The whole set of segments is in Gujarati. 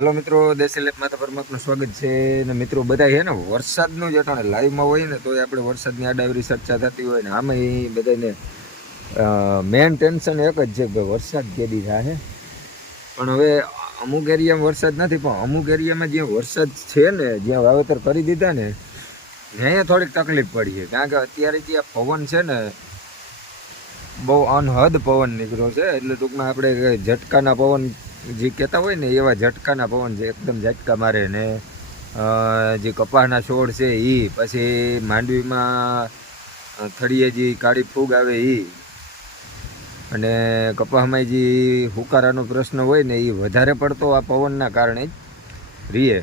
हेलो मित्रों, देसी लेप माता परमात्मा स्वागत है ने मित्रों बधाई है ने वरसादनो ज अटाणे लाइवमां होय ने तो आपणे वरसादनी आडावरी चर्चा थती होय ने आमे बधाने मेन टेन्शन एक ज छे के वरसाद केदी थाय। पण हवे अमुक एरियामां वरसाद नथी, पण अमुक एरियामां ज्यां वरसाद छे ने ज्यां वावेतर करी दीधा ने ત્યાં થોડીક તકલીફ પડી છે, કારણ કે અત્યારે જે આ પવન છે ને બહુ અનહદ પવન નીકળ્યો છે, એટલે ટૂંકમાં આપણે ઝટકાના પવન જે કહેતા હોય ને એવા ઝટકાના પવન છે, એકદમ ઝટકા મારે ને જે કપાસના છોડ છે એ પછી માંડવીમાં થળીએ જે કાળી ફૂગ આવે એ અને કપાસમાં જે હુકારાનો પ્રશ્ન હોય ને એ વધારે પડતો આ પવનના કારણે જ રીએ।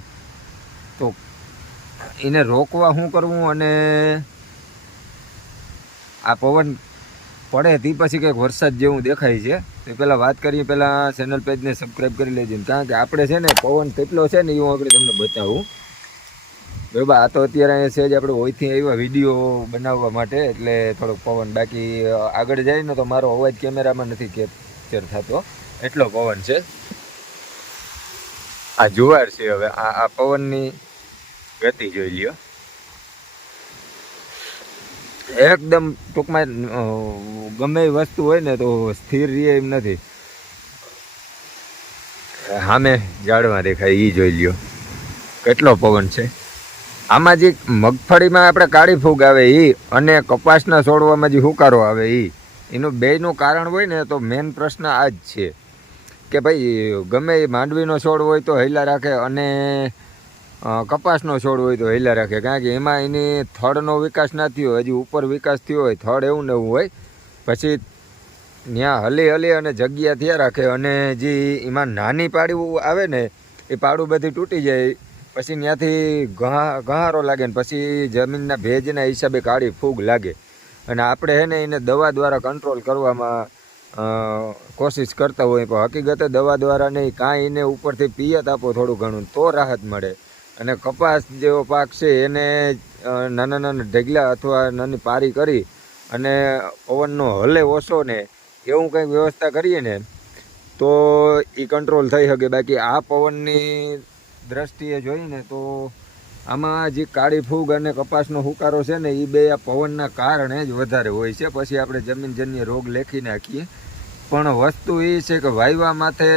તો એને રોકવા શું કરવું અને આ પવન પડે તે પછી કંઈક વરસાદ જેવું દેખાય છે તો પહેલાં વાત કરીએ, પહેલાં ચેનલ પેજને સબસ્ક્રાઈબ કરી લેજો, કારણ કે આપણે છે ને પવન કેટલો છે ને એવું આપણે તમને બતાવું બરાબર। આ તો અત્યારે અહીંયા છે જ આપણે હોયથી આવ્યા વિડીયો બનાવવા માટે, એટલે થોડોક પવન, બાકી આગળ જાય ને તો મારો અવાજ કેમેરામાં નથી કેપ્ચર થતો એટલો પવન છે। આ જુવાર છે, હવે આ પવનની ગતિ જોઈ લ્યો, એકદમ ટૂંકમાં ગમે એ વસ્તુ હોય ને તો સ્થિર રહે એમ નથી। સામે ઝાડમાં દેખાય એ જોઈ લ્યો કેટલો પવન છે। આમાં જે મગફળીમાં આપણે કાળી ફૂગ આવે એ અને કપાસના છોડવામાં જે હુકારો આવે એનું બેયનું કારણ હોય ને તો મેન પ્રશ્ન આ જ છે કે ભાઈ ગમે એ માંડવીનો છોડ હોય તો હૈલા રાખે અને કપાસનો છોડ હોય તો હેલા રાખે, કારણ કે એમાં એની થડનો વિકાસ ના થયો, હજી ઉપર વિકાસ થયો હોય, થડ એવું ને એવું હોય, પછી ત્યાં હલી હલી અને જગ્યા થયા રાખે અને જે એમાં નાની પાડું આવે ને એ પાડું બધી તૂટી જાય, પછી ત્યાંથી ગહારો લાગે ને પછી જમીનના ભેજના હિસાબે કાળી ફૂગ લાગે અને આપણે હે ને એને દવા દ્વારા કંટ્રોલ કરવામાં કોશિશ કરતા હોય, પણ હકીકતે દવા દ્વારા નહીં, કાંઈ એને ઉપરથી પિયત આપો થોડું ઘણું તો રાહત મળે। અને કપાસ જેવો પાક છે એને નાના નાના ઢગલા અથવા નાની પારી કરી અને પવનનો હલે ઓછો ને એવું કંઈક વ્યવસ્થા કરીએ ને તો એ કંટ્રોલ થઈ શકે। બાકી આ પવનની દ્રષ્ટિએ જોઈએ તો આમાં જે કાળી ફૂગ અને કપાસનો હુકારો છે ને એ બે આ પવનના કારણે જ વધારે હોય છે। પછી આપણે જમીનજન્ય રોગ લેખી નાખીએ, પણ વસ્તુ એ છે કે વાયવા માથે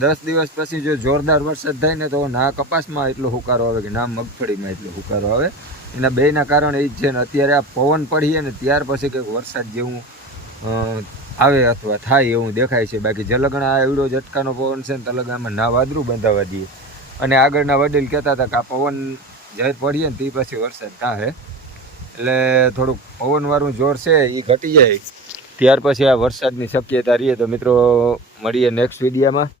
10 દિવસ પછી જો જોરદાર વરસાદ થાય ને તો ના કપાસમાં એટલો હુકારો આવે કે ના મગફળીમાં એટલો હુકારો આવે, એના બેના કારણ એ જ છે ને અત્યારે આ પવન પડીએ ને ત્યાર પછી કંઈક વરસાદ જેવું આવે અથવા થાય એવું દેખાય છે। બાકી જલગણા એવડો ઝટકાનો પવન છે ને તલગામાં ના વાદરું બંધાવા દઈએ, અને આગળના વડીલ કહેતા હતા કે આ પવન જ્યારે પડીએ ને તે પછી વરસાદ થાય, એટલે થોડુંક પવનવાળું જોર છે એ ઘટી જાય ત્યાર પછી આ વરસાદની શક્યતા રહીએ। તો મિત્રો મળીએ નેક્સ્ટ વિડીયોમાં।